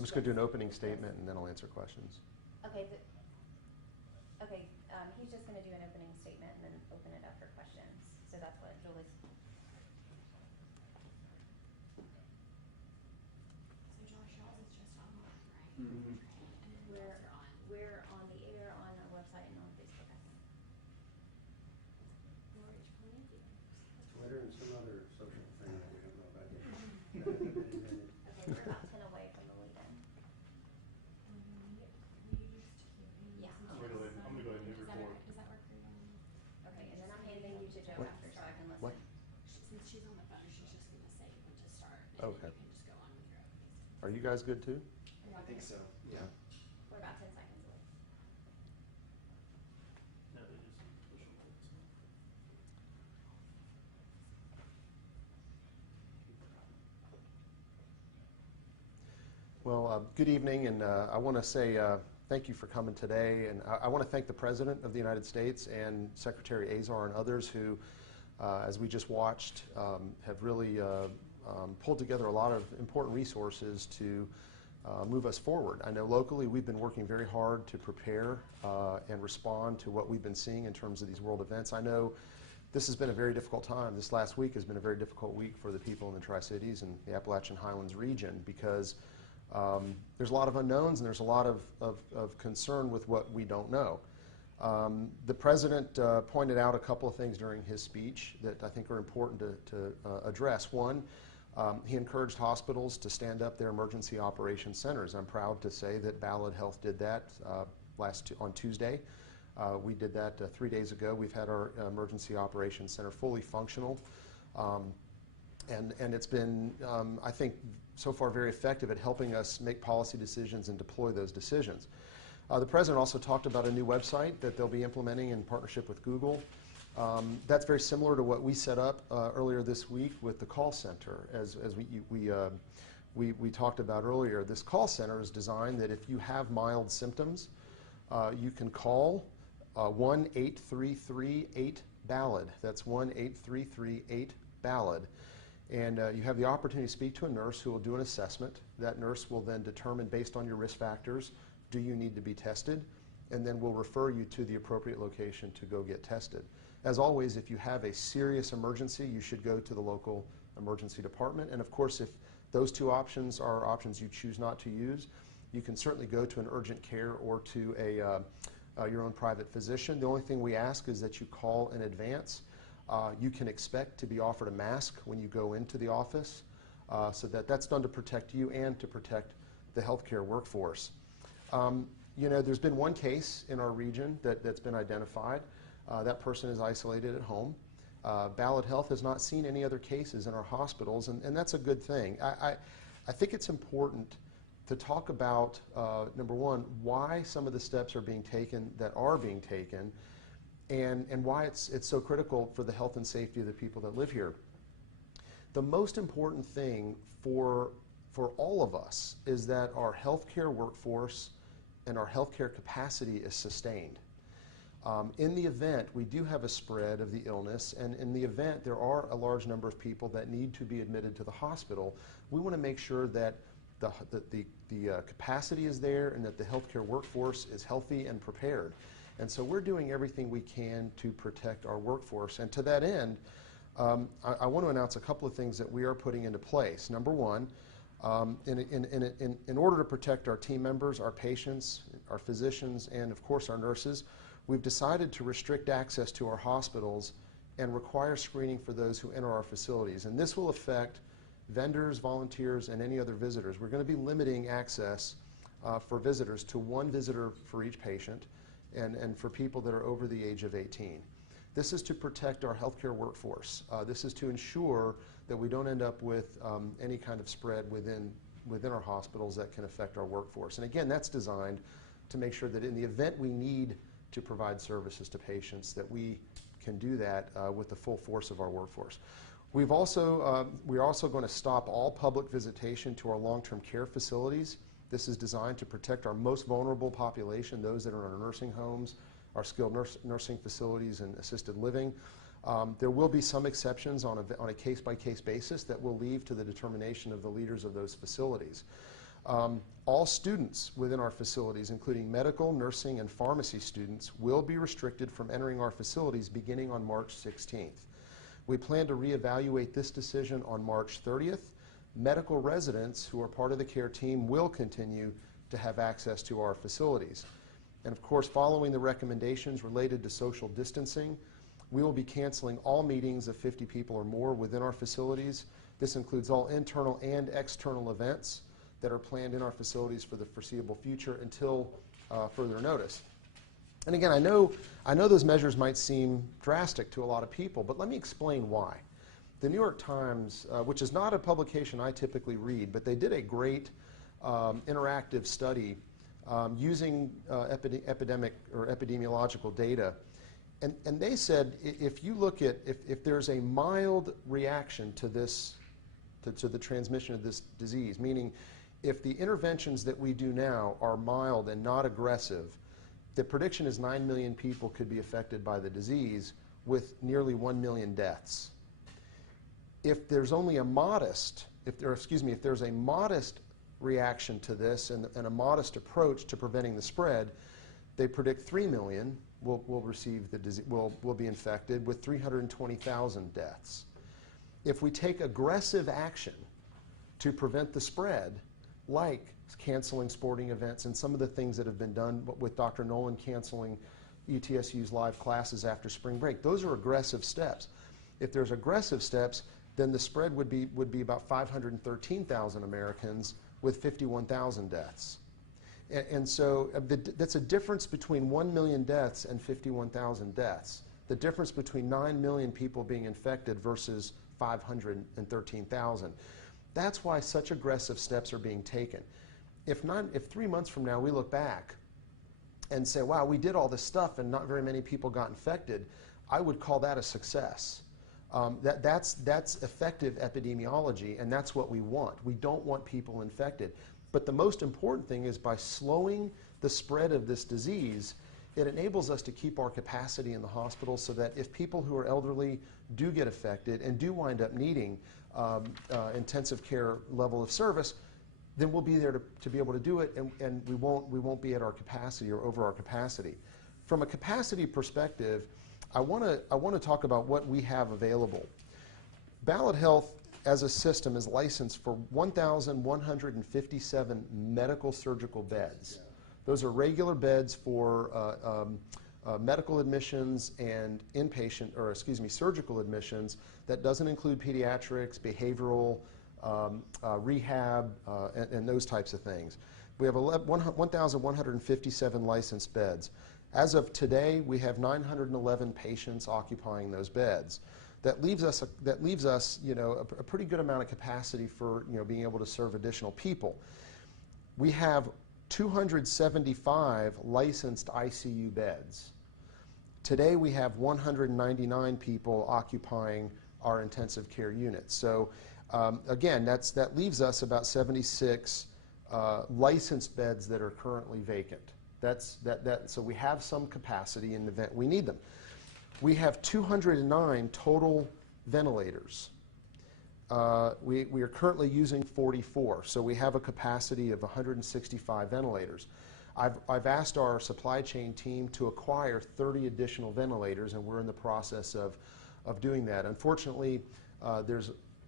I'm just going to do an opening statement and then I'll answer questions. Okay. He's just going to do an opening statement and then open it up for questions. So that's what Julie's. So Josh, y'all is just online, right? Mm-hmm. We're on the air, on our website, and on Facebook. Twitter and some other social thing that we don't know about yet. Okay, we're about 10 away from the lead-in. Yeah. I'm gonna go ahead and hit record. Does that work for you? Okay, and then I'm handing you to Joe What? after so I can listen. What? Since she's on the phone, she's just going to say when to start. Okay. And you can just go on with your opening. Are you guys good too? I think so, yeah. We're about 10 seconds away. No, they just push them. Well, good evening, and I want to say thank you for coming today, and I want to thank the President of the United States and Secretary Azar and others who, as we just watched, have really pulled together a lot of important resources to move us forward. I know locally we've been working very hard to prepare and respond to what we've been seeing in terms of these world events. I know this has been a very difficult time. This last week has been a very difficult week for the people in the Tri-Cities and the Appalachian Highlands region because there's a lot of unknowns and there's a lot of concern with what we don't know. The President pointed out a couple of things during his speech that I think are important to address. One, he encouraged hospitals to stand up their emergency operations centers. I'm proud to say that Ballad Health did that on Tuesday. We did that 3 days ago. We've had our emergency operations center fully functional. And it's been, I think, so far very effective at helping us make policy decisions and deploy those decisions. The President also talked about a new website that they'll be implementing in partnership with Google. That's very similar to what we set up earlier this week with the call center. As we talked about earlier, this call center is designed that if you have mild symptoms, you can call 1-833-8-BALLAD. That's 1-833-8-BALLAD. And you have the opportunity to speak to a nurse who will do an assessment. That nurse will then determine, based on your risk factors, do you need to be tested? And then we'll refer you to the appropriate location to go get tested. As always, if you have a serious emergency, you should go to the local emergency department. And of course, if those two options are options you choose not to use, you can certainly go to an urgent care or to your own private physician. The only thing we ask is that you call in advance. You can expect to be offered a mask when you go into the office, so that's done to protect you and to protect the healthcare workforce. You know, there's been one case in our region that's been identified. That person is isolated at home. Ballad Health has not seen any other cases in our hospitals, and that's a good thing. I think it's important to talk about, number one, why some of the steps are being taken that are being taken, and why it's so critical for the health and safety of the people that live here. The most important thing for all of us is that our healthcare workforce and our healthcare capacity is sustained. In the event we do have a spread of the illness, and in the event there are a large number of people that need to be admitted to the hospital, we want to make sure that the capacity is there and that the healthcare workforce is healthy and prepared. And so we're doing everything we can to protect our workforce. And to that end, I want to announce a couple of things that we are putting into place. Number one, in order to protect our team members, our patients, our physicians, and of course our nurses, we've decided to restrict access to our hospitals and require screening for those who enter our facilities. And this will affect vendors, volunteers, and any other visitors. We're going to be limiting access for visitors to one visitor for each patient, and for people that are over the age of 18. This is to protect our healthcare workforce. This is to ensure that we don't end up with any kind of spread within our hospitals that can affect our workforce. And again, that's designed to make sure that in the event we need to provide services to patients, that we can do that with the full force of our workforce. We're also going to stop all public visitation to our long-term care facilities. This is designed to protect our most vulnerable population, those that are in our nursing homes, our skilled nursing facilities, and assisted living. There will be some exceptions on a case-by-case basis that we'll leave to the determination of the leaders of those facilities. All students within our facilities, including medical, nursing, and pharmacy students, will be restricted from entering our facilities beginning on March 16th. We plan to reevaluate this decision on March 30th. Medical residents who are part of the care team will continue to have access to our facilities. And of course, following the recommendations related to social distancing, we will be canceling all meetings of 50 people or more within our facilities. This includes all internal and external events that are planned in our facilities for the foreseeable future until further notice. And again, I know those measures might seem drastic to a lot of people, but let me explain why. The New York Times, which is not a publication I typically read, but they did a great interactive study using epidemic or epidemiological data. And they said if you look at, if there's a mild reaction to this, to the transmission of this disease, meaning if the interventions that we do now are mild and not aggressive, the prediction is 9 million people could be affected by the disease with nearly 1 million deaths. If there's only a modest, if there's a modest reaction to this and a modest approach to preventing the spread, they predict 3 million will receive the disease, will be infected with 320,000 deaths. If we take aggressive action to prevent the spread, like canceling sporting events and some of the things that have been done with Dr. Nolan canceling ETSU's live classes after spring break, those are aggressive steps. If there's aggressive steps, then the spread would be about 513,000 Americans with 51,000 deaths. And so that's a difference between 1 million deaths and 51,000 deaths. The difference between 9 million people being infected versus 513,000. That's why such aggressive steps are being taken. If 3 months from now we look back and say, wow, we did all this stuff and not very many people got infected, I would call that a success. That's effective epidemiology, and that's what we want. We don't want people infected. But the most important thing is by slowing the spread of this disease, it enables us to keep our capacity in the hospital so that if people who are elderly do get affected and do wind up needing intensive care level of service, then we'll be there to be able to do it, and we won't be at our capacity or over our capacity. From a capacity perspective, I want to talk about what we have available. Ballad Health as a system is licensed for 1,157 medical surgical beds. Those are regular beds for medical admissions and inpatient, or surgical admissions. That doesn't include pediatrics, behavioral, rehab, and those types of things. We have 1,157 licensed beds. As of today, we have 911 patients occupying those beds. That leaves us, a pretty good amount of capacity for, being able to serve additional people. We have 275 licensed ICU beds. Today we have 199 people occupying our intensive care units. So again, that leaves us about 76 licensed beds that are currently vacant. So we have some capacity in the event we need them. We have 209 total ventilators. We are currently using 44, so we have a capacity of 165 ventilators. I've asked our supply chain team to acquire 30 additional ventilators, and we're in the process of doing that. Unfortunately,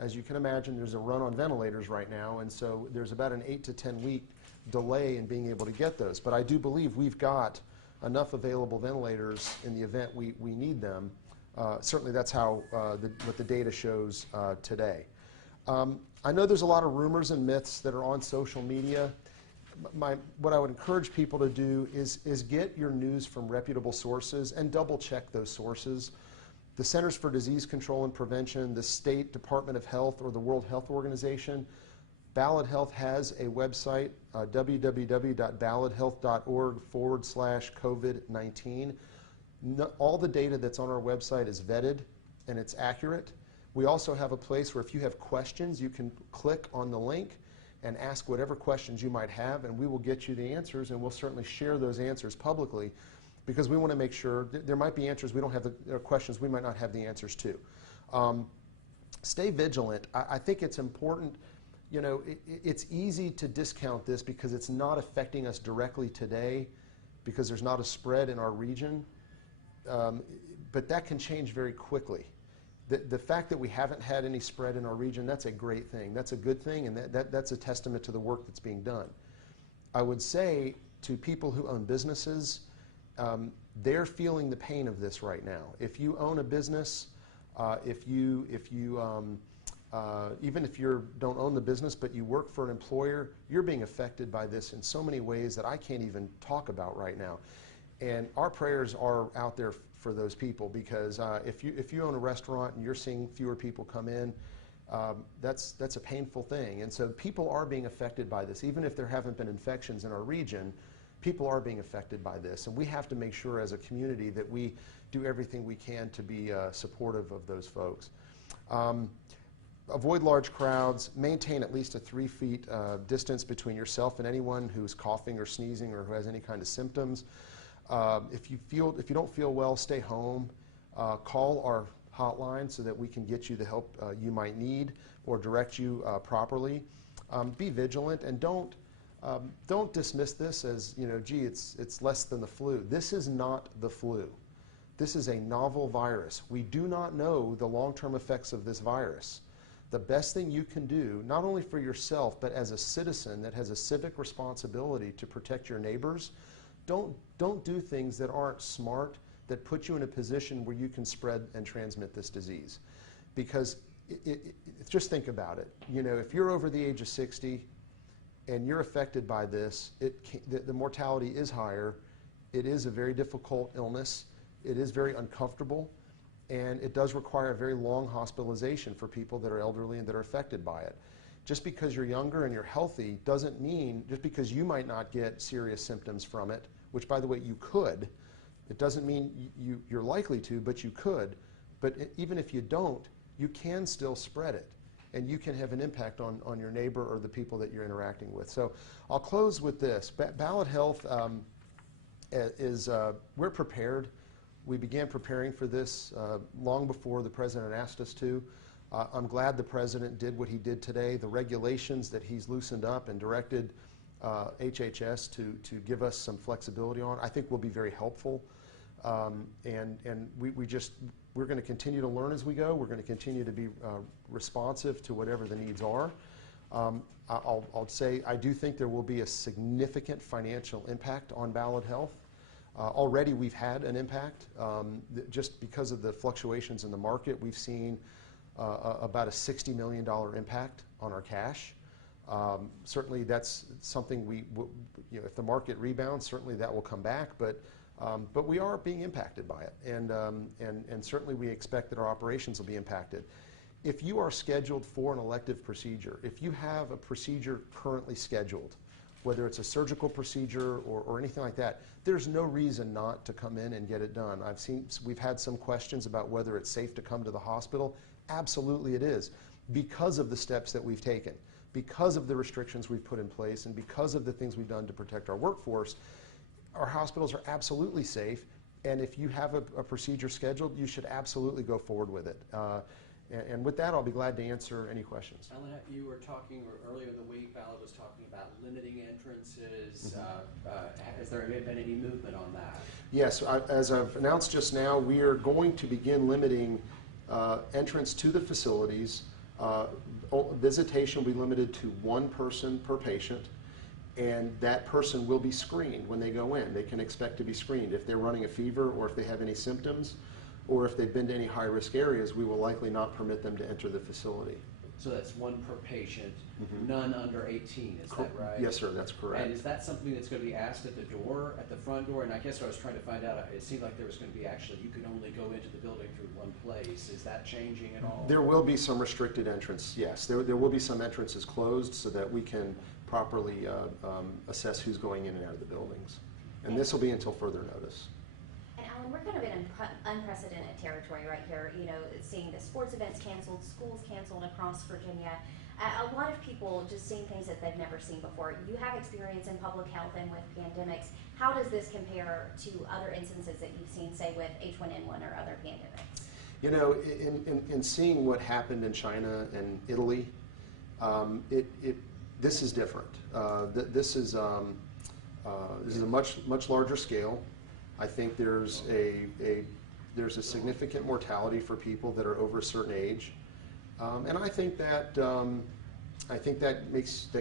as you can imagine, there's a run on ventilators right now, and so there's about an 8 to 10 week delay in being able to get those. But I do believe we've got enough available ventilators in the event we need them. Certainly that's how what the data shows today. I know there's a lot of rumors and myths that are on social media. What I would encourage people to do is get your news from reputable sources and double check those sources. The Centers for Disease Control and Prevention, the State Department of Health, or the World Health Organization. Ballad Health has a website, www.balladhealth.org/COVID-19. All the data that's on our website is vetted and it's accurate. We also have a place where if you have questions, you can click on the link and ask whatever questions you might have, and we will get you the answers, and we'll certainly share those answers publicly, because we want to make sure there might be answers we don't have, questions we might not have the answers to. Stay vigilant. I think it's important you know, it's easy to discount this because it's not affecting us directly today because there's not a spread in our region. But that can change very quickly. The fact that we haven't had any spread in our region, that's a great thing. That's a good thing, and that's a testament to the work that's being done. I would say to people who own businesses, they're feeling the pain of this right now. If you own a business, even if you don't own the business but you work for an employer, you're being affected by this in so many ways that I can't even talk about right now. And our prayers are out there for those people, because if you own a restaurant and you're seeing fewer people come in, that's a painful thing. And so people are being affected by this. Even if there haven't been infections in our region, people are being affected by this. And we have to make sure as a community that we do everything we can to be supportive of those folks. Avoid large crowds. Maintain at least a 3 feet distance between yourself and anyone who's coughing or sneezing or who has any kind of symptoms. If you don't feel well, stay home. Call our hotline so that we can get you the help you might need or direct you properly. Be vigilant, and don't dismiss this as, you know, gee, it's less than the flu. This is not the flu. This is a novel virus. We do not know the long-term effects of this virus. The best thing you can do, not only for yourself, but as a citizen that has a civic responsibility to protect your neighbors, don't do things that aren't smart, that put you in a position where you can spread and transmit this disease. Because just think about it. You know, if you're over the age of 60 and you're affected by this, the mortality is higher. It is a very difficult illness. It is very uncomfortable. And it does require a very long hospitalization for people that are elderly and that are affected by it. Just because you're younger and you're healthy doesn't mean, just because you might not get serious symptoms from it, which, by the way, you could, it doesn't mean you're likely to, but you could. But even if you don't, you can still spread it, and you can have an impact on your neighbor or the people that you're interacting with. So I'll close with this. Ballad Health we're prepared. We began preparing for this long before the President asked us to. I'm glad the President did what he did today. The regulations that he's loosened up and directed HHS to give us some flexibility on, I think will be very helpful. And we're going to continue to learn as we go. We're going to continue to be responsive to whatever the needs are. I'll say I do think there will be a significant financial impact on Ballad Health. Already we've had an impact. Just because of the fluctuations in the market, we've seen about a $60 million impact on our cash. Certainly that's something if the market rebounds, certainly that will come back, but we are being impacted by it, and certainly we expect that our operations will be impacted. If you are scheduled for an elective procedure, if you have a procedure currently scheduled, whether it's a surgical procedure or anything like that, there's no reason not to come in and get it done. We've had some questions about whether it's safe to come to the hospital. Absolutely it is, because of the steps that we've taken, because of the restrictions we've put in place, and because of the things we've done to protect our workforce. Our hospitals are absolutely safe, and if you have a procedure scheduled, you should absolutely go forward with it. And with that, I'll be glad to answer any questions. Ellen, you were talking earlier in the week, Ballad was talking about limiting entrances. Has there been any movement on that? Yes, as I've announced just now, we are going to begin limiting entrance to the facilities. Visitation will be limited to one person per patient, and that person will be screened when they go in. They can expect to be screened. If they're running a fever or if they have any symptoms, or if they've been to any high-risk areas, we will likely not permit them to enter the facility. So that's one per patient, none under 18, is that right? Yes, sir, that's correct. And is that something that's going to be asked at the door, at the front door? And I guess what I was trying to find out, it seemed like there was going to be you could only go into the building through one place. Is that changing at all? There will be some restricted entrance, yes. There will be some entrances closed so that we can properly assess who's going in and out of the buildings. And this will be until further notice. And Alan, we're kind of in unprecedented territory right here, you know, seeing the sports events canceled, schools canceled across Virginia. A lot of people just seeing things that they've never seen before. You have experience in public health and with pandemics. How does this compare to other instances that you've seen, say, with H1N1 or other pandemics? You know, in seeing what happened in China and Italy, This is different. This is a much larger scale. I think there's a significant mortality for people that are over a certain age, and I think that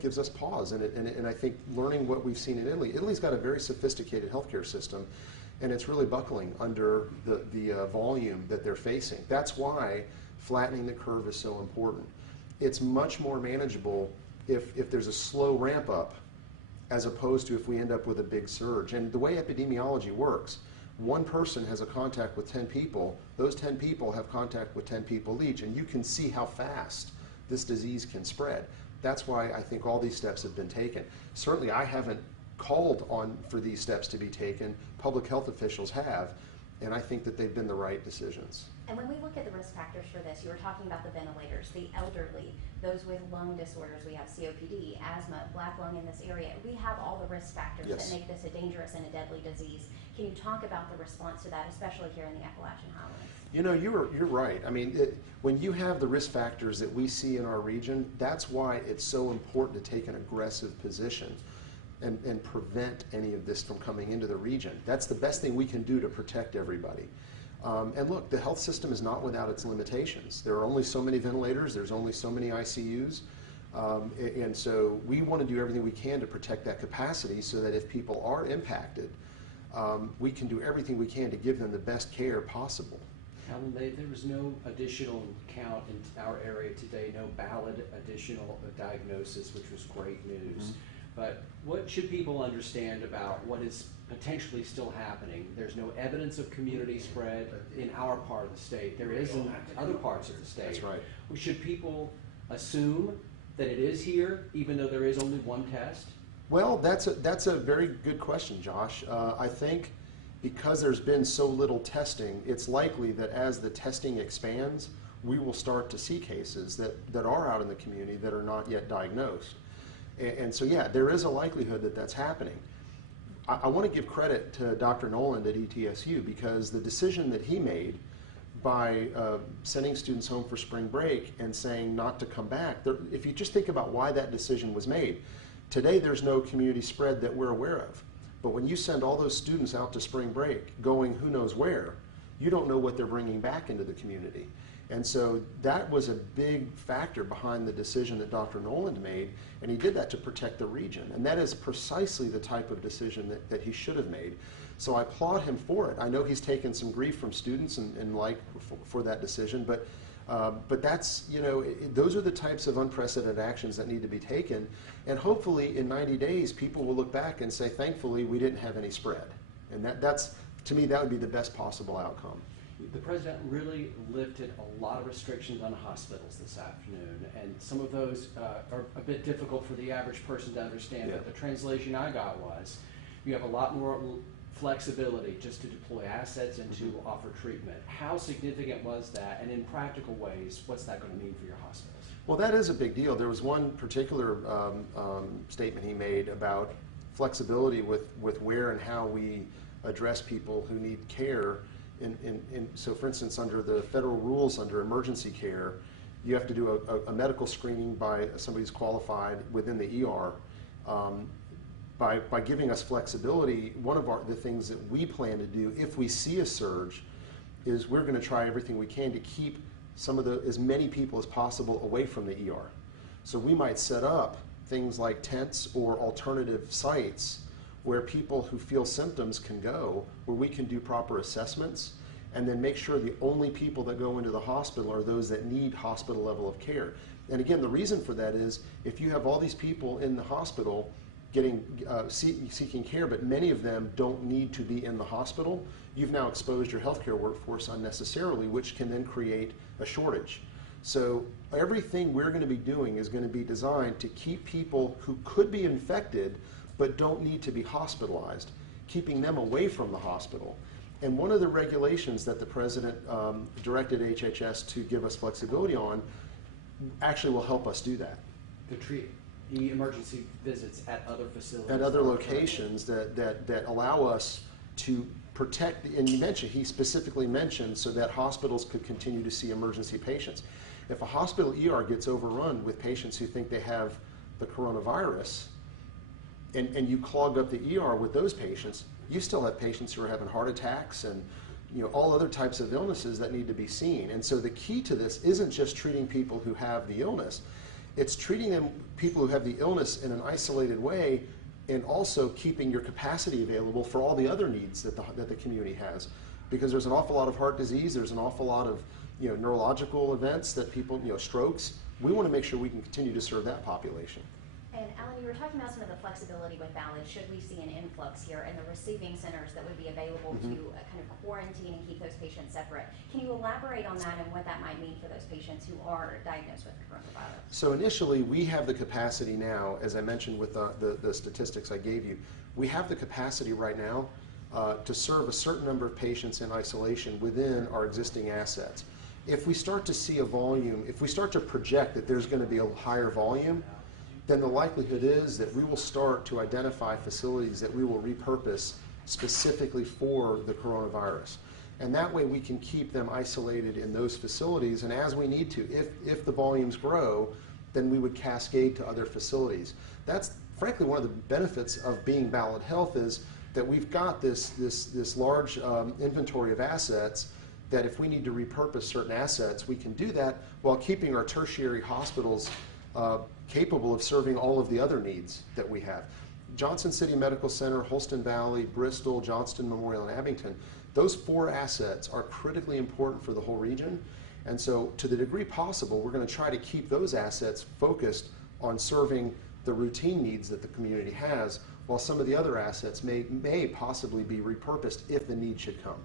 gives us pause. And I think learning what we've seen in Italy. Italy's got a very sophisticated healthcare system, and it's really buckling under the volume that they're facing. That's why flattening the curve is so important. It's much more manageable if there's a slow ramp up, as opposed to if we end up with a big surge. And the way epidemiology works, one person has a contact with 10 people, those 10 people have contact with 10 people each, and you can see how fast this disease can spread. That's why I think all these steps have been taken. Certainly I haven't called on for these steps to be taken. Public health officials have, and I think that they've been the right decisions. And when we look at the risk factors for this, you were talking about the ventilators, the elderly, those with lung disorders. We have COPD, asthma, black lung in this area. We have all the risk factors Yes. that make this a dangerous and a deadly disease. Can you talk about the response to that, especially here in the Appalachian Highlands? You know, you're right. I mean, when you have the risk factors that we see in our region, that's why it's so important to take an aggressive position and prevent any of this from coming into the region. That's the best thing we can do to protect everybody. And look, the health system is not without its limitations. There are only so many ventilators, there's only so many ICUs, and so we want to do everything we can to protect that capacity so that if people are impacted, we can do everything we can to give them the best care possible. Alan, there was no additional count in our area today, no Ballad additional diagnosis, which was great news. Mm-hmm. But what should people understand about what is potentially still happening? There's no evidence of community spread in our part of the state. There is in other parts of the state. That's right. Should people assume that it is here, even though there is only one test? Well, that's a very good question, Josh. I think because there's been so little testing, it's likely that as the testing expands, we will start to see cases that are out in the community that are not yet diagnosed. And so, yeah, there is a likelihood that that's happening. I want to give credit to Dr. Noland at ETSU, because the decision that he made by sending students home for spring break and saying not to come back, if you just think about why that decision was made, today there's no community spread that we're aware of. But when you send all those students out to spring break going who knows where, you don't know what they're bringing back into the community. And so that was a big factor behind the decision that Dr. Noland made, and he did that to protect the region. And that is precisely the type of decision that he should have made. So I applaud him for it. I know he's taken some grief from students and like for that decision, but that's, you know, those are the types of unprecedented actions that need to be taken. And hopefully in 90 days, people will look back and say, thankfully, we didn't have any spread. And that's, to me, that would be the best possible outcome. The president really lifted a lot of restrictions on hospitals this afternoon, and some of those are a bit difficult for the average person to understand, Yeah. but the translation I got was you have a lot more flexibility just to deploy assets and to offer treatment. How significant was that, and in practical ways, what's that going to mean for your hospitals? Well, that is a big deal. There was one particular statement he made about flexibility with where and how we address people who need care. So for instance, under the federal rules under emergency care, you have to do a medical screening by somebody who's qualified within the ER. By giving us flexibility, one of the things that we plan to do if we see a surge is we're going to try everything we can to keep as many people as possible away from the ER. So we might set up things like tents or alternative sites where people who feel symptoms can go, where we can do proper assessments, and then make sure the only people that go into the hospital are those that need hospital level of care. And again, the reason for that is if you have all these people in the hospital seeking care, but many of them don't need to be in the hospital, you've now exposed your healthcare workforce unnecessarily, which can then create a shortage. So everything we're going to be doing is going to be designed to keep people who could be infected but don't need to be hospitalized, keeping them away from the hospital. And one of the regulations that the president directed HHS to give us flexibility on actually will help us do that. The emergency visits at other facilities. At other locations that allow us to protect, and he specifically mentioned so that hospitals could continue to see emergency patients. If a hospital ER gets overrun with patients who think they have the coronavirus, and you clog up the ER with those patients, you still have patients who are having heart attacks and all other types of illnesses that need to be seen. And so the key to this isn't just treating people who have the illness, it's treating people who have the illness in an isolated way, and also keeping your capacity available for all the other needs that the community has. Because there's an awful lot of heart disease, there's an awful lot of neurological events that people, strokes. We want to make sure we can continue to serve that population. And Alan, you were talking about some of the flexibility with Ballad. Should we see an influx here and the receiving centers that would be available to kind of quarantine and keep those patients separate? Can you elaborate on that and what that might mean for those patients who are diagnosed with coronavirus? So initially, we have the capacity now, as I mentioned with the statistics I gave you, we have the capacity right now to serve a certain number of patients in isolation within our existing assets. If we start to see a volume, if we start to project that there's going to be a higher volume, then the likelihood is that we will start to identify facilities that we will repurpose specifically for the coronavirus. And that way we can keep them isolated in those facilities, and as we need to, if the volumes grow, then we would cascade to other facilities. That's frankly one of the benefits of being Ballad Health, is that we've got this large inventory of assets, that if we need to repurpose certain assets, we can do that while keeping our tertiary hospitals capable of serving all of the other needs that we have. Johnson City Medical Center, Holston Valley, Bristol, Johnston Memorial, and Abington, those 4 assets are critically important for the whole region. And so to the degree possible, we're going to try to keep those assets focused on serving the routine needs that the community has, while some of the other assets may possibly be repurposed if the need should come.